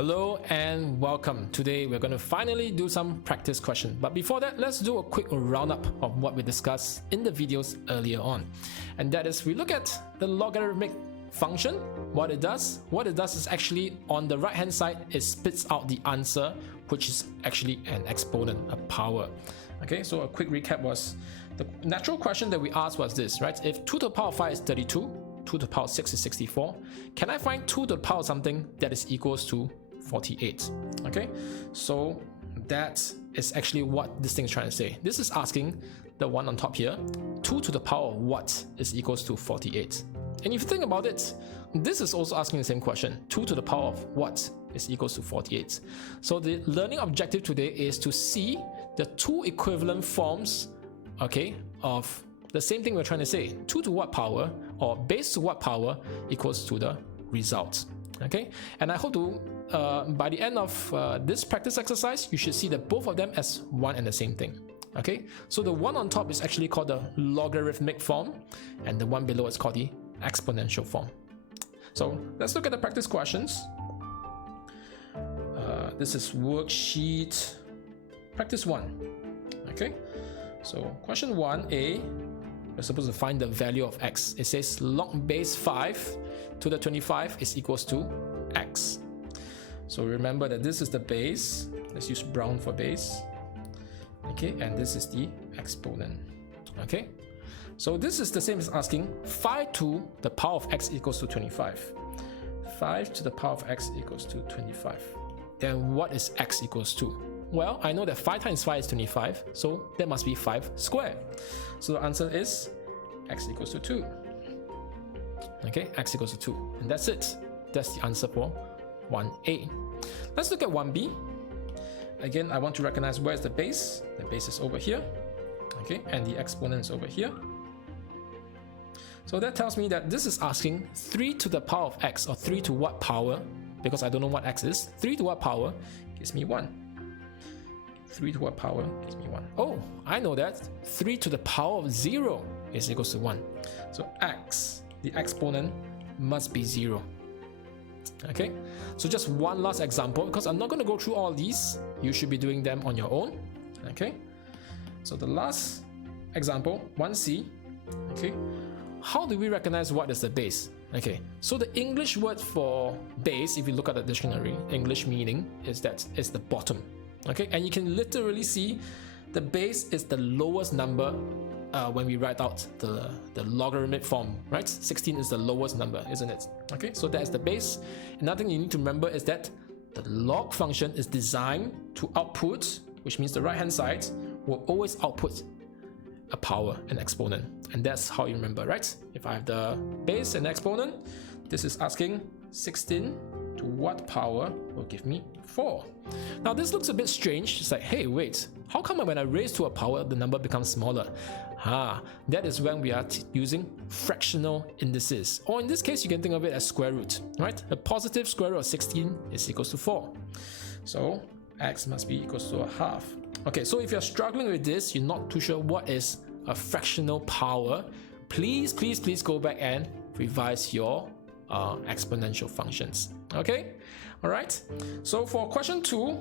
Hello and welcome. Today we're going to finally do some practice questions. But before that, let's do a quick roundup of what we discussed in the videos earlier on. And that is, we look at the logarithmic function, what it does. What it does is actually on the right hand side, it spits out the answer, which is actually an exponent, a power. Okay, so a quick recap was, the natural question that we asked was this, right? If 2 to the power of 5 is 32, 2 to the power of 6 is 64, can I find 2 to the power of something that is equals to 48? Okay, so that is actually what this thing is trying to say. This is asking the one on top here, 2 to the power of what is equals to 48? And if you think about it, this is also asking the same question, 2 to the power of what is equals to 48? So the learning objective today is to see the two equivalent forms, okay, of the same thing we're trying to say. 2 to what power or base to what power equals to the result. Okay, and I hope to by the end of this practice exercise, you should see that both of them as one and the same thing. Okay, so the one on top is actually called the logarithmic form, and the one below is called the exponential form. So let's look at the practice questions. This is worksheet practice 1. Okay, so question 1a, we're supposed to find the value of x. It says log base 5 to the 25 is equals to x. So remember that this is the base. Let's use brown for base. Okay, and this is the exponent. Okay, so this is the same as asking 5 to the power of x equals to 25. 5 to the power of x equals to 25. Then what is x equals to? Well, I know that 5 times 5 is 25, so that must be 5 squared. So the answer is x equals to 2. Okay, x equals to 2. And that's it. That's the answer for 1a. Let's look at 1b. Again, I want to recognize where is the base. The base is over here. Okay, and the exponent is over here. So that tells me that this is asking 3 to the power of x, or 3 to what power, because I don't know what x is. 3 to what power gives me 1. 3 to what power gives me 1. Oh, I know that. 3 to the power of 0 is equals to 1. So x, the exponent, must be 0. Okay, so just one last example, because I'm not going to go through all these. You should be doing them on your own. Okay, so the last example, 1c. Okay, how do we recognize what is the base? Okay, so the English word for base, if you look at the dictionary, English meaning is that it's the bottom. Okay, and you can literally see the base is the lowest number when we write out the logarithmic form, right? 16 is the lowest number, isn't it? Okay, so that's the base. Another thing you need to remember is that the log function is designed to output, which means the right hand side will always output a power, an exponent. And that's how you remember, right? If I have the base and exponent, this is asking 16 to what power will give me 4. Now this looks a bit strange. It's like, hey, wait, how come when I raise to a power, the number becomes smaller? That is when we are using fractional indices. Or in this case, you can think of it as square root, right? A positive square root of 16 is equals to 4. So x must be equals to a half. Okay, so if you're struggling with this, you're not too sure what is a fractional power, please go back and revise your exponential functions. Okay, all right. So for question 2,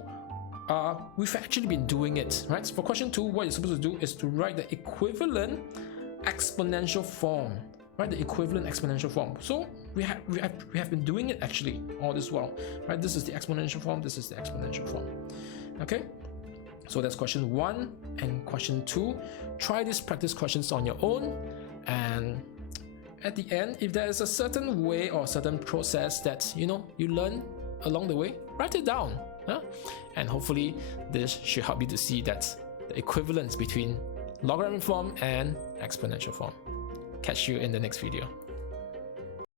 we've actually been doing it, right? For question 2, what you're supposed to do is to write the equivalent exponential form, right? The equivalent exponential form. So we have been doing it actually all this while, right? This is the exponential form. This is the exponential form. Okay. So that's question 1 and question 2. Try these practice questions on your own, and at the end, if there is a certain way or certain process that you learn along the way, write it down. And hopefully this should help you to see that the equivalence between logarithmic form and exponential form. Catch you in the next video.